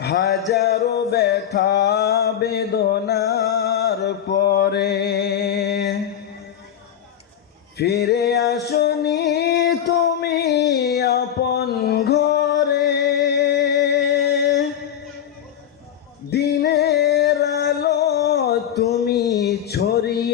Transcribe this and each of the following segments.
হাজারো ব্যথা বেদনার পরে। ফিরে আসনি তুমি আপন ঘরে। দিনের আলো তুমি ছড়িয়ে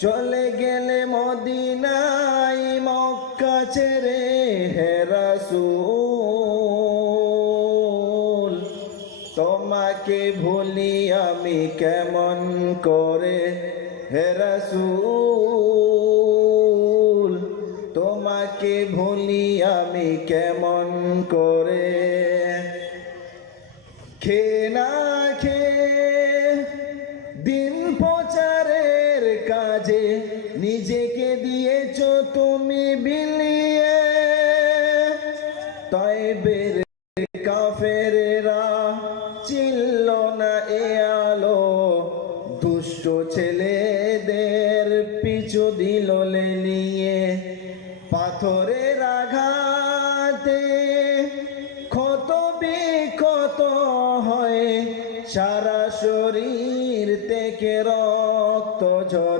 চলে গেলে মদিনাই মক্কা ছেড়ে হেরাসুল তোমাকে ভুলি আমি কেমন করে? হেরাসুল তোমাকে ভুলি আমি কেমন করে? খে না খে দিন প্রচারের কাজে নিজেকে দিয়েছ তুমি বিলিয়ে। তাই বের কাফেরেরা চিল্ল না এ আলো। দুষ্ট ছেলেদের পিছু দিল নিয়ে পাথরের আঘাতে ক্ষত বিক্ষত হয় সারা শরীর থেকে রক্ত ঝরে